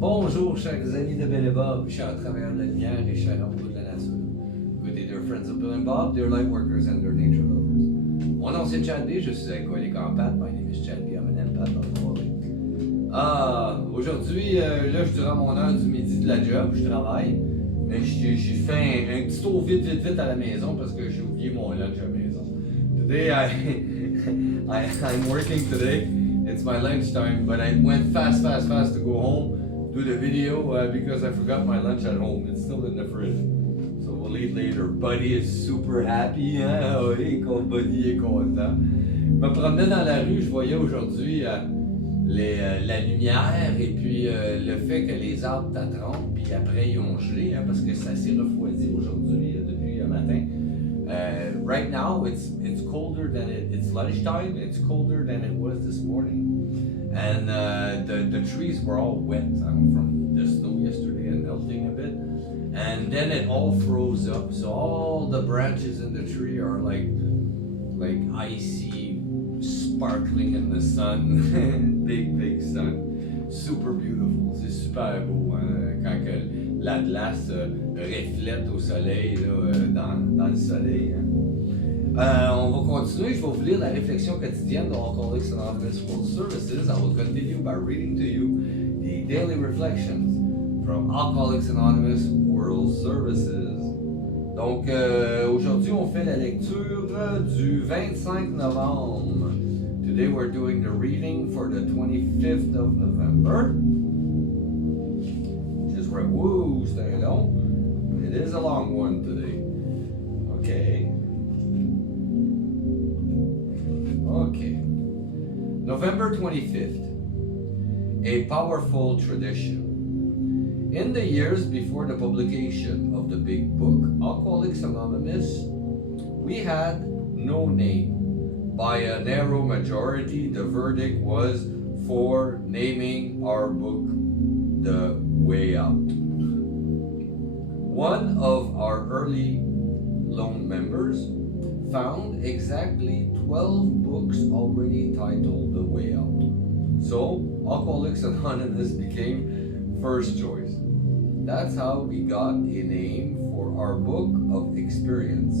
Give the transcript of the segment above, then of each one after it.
Bonjour, chers amis de Bill et Bob, chers travailleurs de la lumière et chers amoureux de la nature. Good day, dear friends of Bill and Bob, dear light workers and dear nature lovers. Mon nom c'est Chad B, je suis alcoolique en pâte. My name is Chad B, I'm an empath alcoholic. Aujourd'hui, là, je durant mon heure du midi de la job, je travaille, mais j'ai fait un petit tour vite à la maison parce que j'ai oublié mon lunch à la maison. Today, I'm working today. It's my lunch time, but I went fast to go home, do the video because I forgot my lunch at home. It's still in the fridge, so we'll eat later. Buddy is super happy, hein? Oui, Buddy est content. Je me promenais dans la rue, je voyais aujourd'hui la lumière et puis le fait que les arbres t'attrapent, puis après ils ont gelé, hein, parce que ça s'est refroidi aujourd'hui depuis le matin. Right now it's colder than it's lunchtime. It's colder than it was this morning, and the trees were all wet from the snow yesterday and melting a bit, and then it all froze up. So all the branches in the tree are like icy, sparkling in the sun, big sun, super beautiful. C'est super beau hein, quand que la glace reflète au soleil là, dans le soleil. Hein. On va continuer, je vais vous lire la réflexion quotidienne de Alcooliques Anonymes World Services. I will continue by reading to you the daily reflections from Alcooliques Anonymous World Services. Donc aujourd'hui on fait la lecture du 25 novembre. Today we're doing the reading for the 25th of November. Just right, woo, stay long. It is a long one today. Okay. November 25th. A powerful tradition. In the years before the publication of the big book, Alcoolics Anonymous, we had no name. By a narrow majority, the verdict was for naming our book The Way Out. One of our early lone members found exactly 12 books already titled The Way Out. So, Alcoholics Anonymous became first choice. That's how we got a name for our book of experience,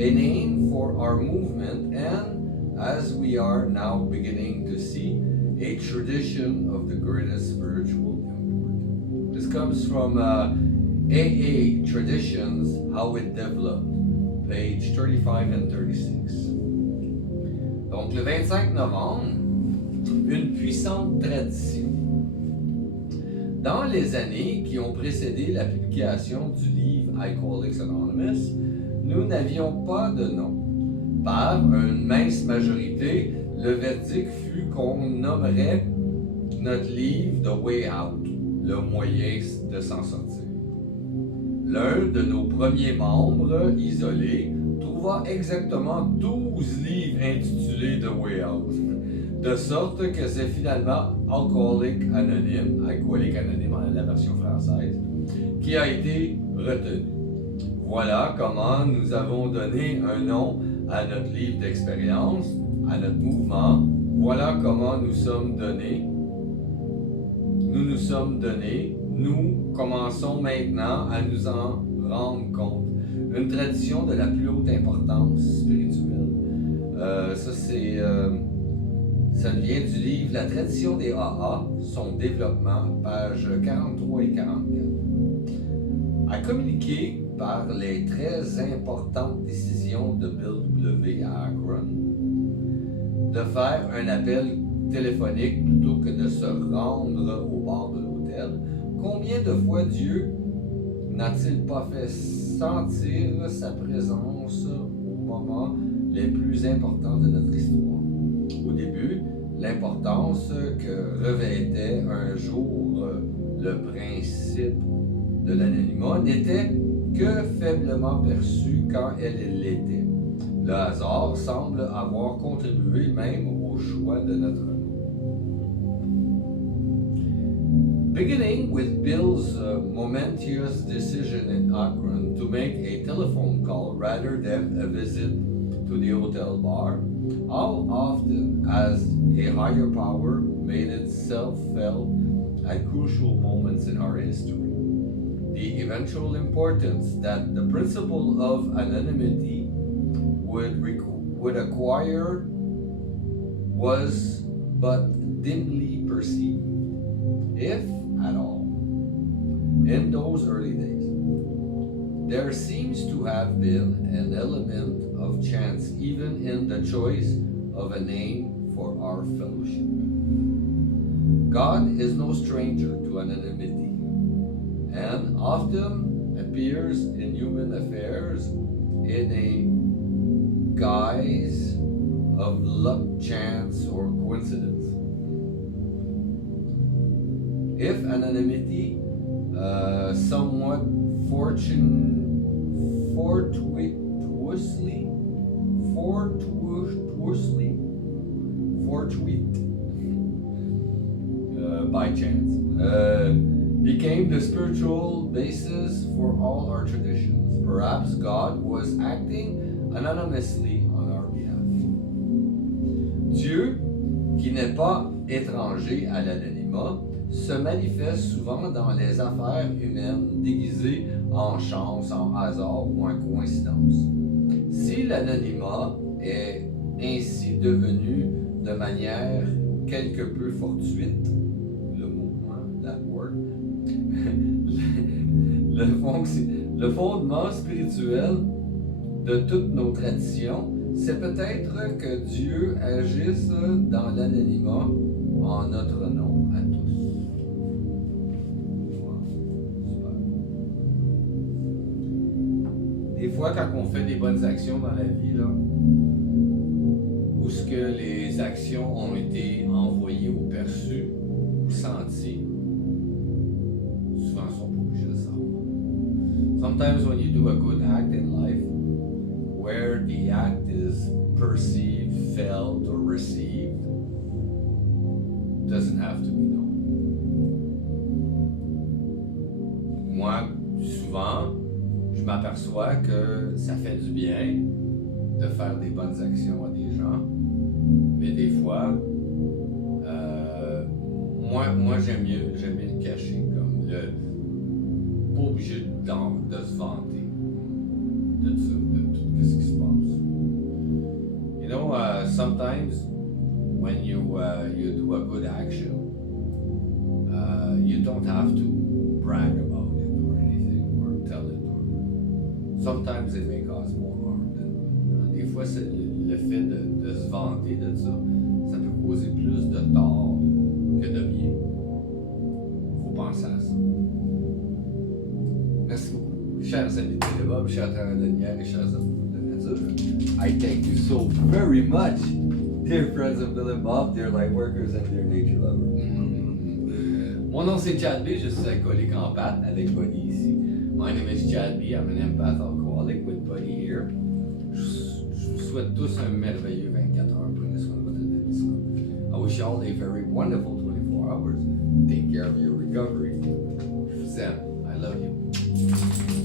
a name for our movement, and as we are now beginning to see, a tradition of the greatest spiritual import. This comes from AA Traditions, How It Developed, page 35 and 36. Donc le 25 novembre, une puissante tradition. Dans les années qui ont précédé la publication du livre Alcoolics Anonymous, nous n'avions pas de nom. Par une mince majorité, le verdict fut qu'on nommerait notre livre The Way Out, le moyen de s'en sortir. L'un de nos premiers membres isolés trouva exactement 12 livres intitulés The Way Out, de sorte que c'est finalement Alcooliques Anonymes, la version française, qui a été retenu. Voilà comment nous avons donné un nom à notre livre d'expérience, à notre mouvement. Voilà comment nous commençons maintenant à nous en rendre compte. Une tradition de la plus haute importance spirituelle. Ça vient du livre La tradition des AA, son développement, pages 43 et 44. À communiquer par les très importantes décisions de Bill W. à Akron, de faire un appel téléphonique plutôt que de se rendre au bar de l'hôtel, combien de fois Dieu n'a-t-il pas fait sentir sa présence au moment les plus importants de notre histoire? Au début, l'importance que revêtait un jour le principe de l'anonymat n'était que faiblement perçue quand elle l'était. Le hasard semble avoir contribué même au choix de notre nom. Beginning with Bill's momentous decision in Akron to make a telephone call rather than a visit to the hotel bar, how often has a higher power made itself felt at crucial moments in our history. The eventual importance that the principle of anonymity would acquire was but dimly perceived, if at all, in those early days. There seems to have been an element of chance even in the choice of a name for our fellowship. God is no stranger to anonymity and often appears in human affairs in a guise of luck, chance, or coincidence. If anonymity somewhat by chance, became the spiritual basis for all our traditions. Perhaps God was acting anonymously on our behalf. Dieu, qui n'est pas étranger à l'anonymat, se manifeste souvent dans les affaires humaines déguisées en chance, en hasard ou en coïncidence. Si l'anonymat est ainsi devenu de manière quelque peu fortuite, le mot, that word, le fondement spirituel de toutes nos traditions, c'est peut-être que Dieu agisse dans l'anonymat en notre nom à tous. Super. Des fois, quand on fait des bonnes actions dans la vie, là, où ce que les actions ont été envoyées ou perçues ou senties, souvent ils ne sont pas obligés de savoir. Sometimes when you do a good act in life, where the act is perceived, felt, or received, doesn't have to be known. Moi, souvent, je m'aperçois que ça fait du bien de faire des bonnes actions à des gens, mais des fois, moi j'aime mieux le cacher, comme pas obligé de se vanter de ça, de tout ce qui se passe. You know, sometimes when you do a good action, you don't have to brag about it or anything or tell it. Sometimes it may cause more harm than good. Des fois, c'est le fait de se vanter de ça, ça peut causer plus de tort que de bien. Faut penser à ça. Merci beaucoup, chers amis de Bob, chers amis de Lumière et chers amis de nature. I thank you so very much, dear friends of Bill and Bob, dear light workers and dear nature lovers. Mon nom c'est Chad B, je suis alcoolique en pâte avec Buddy ici. My name is Chad B, I'm an empath alcoholic with Buddy here. Je vous souhaite tous un merveilleux 24 heures. Prenez soin de votre établissement. I wish you all a very wonderful 24 hours. Take care of your recovery. Je vous aime. I love you.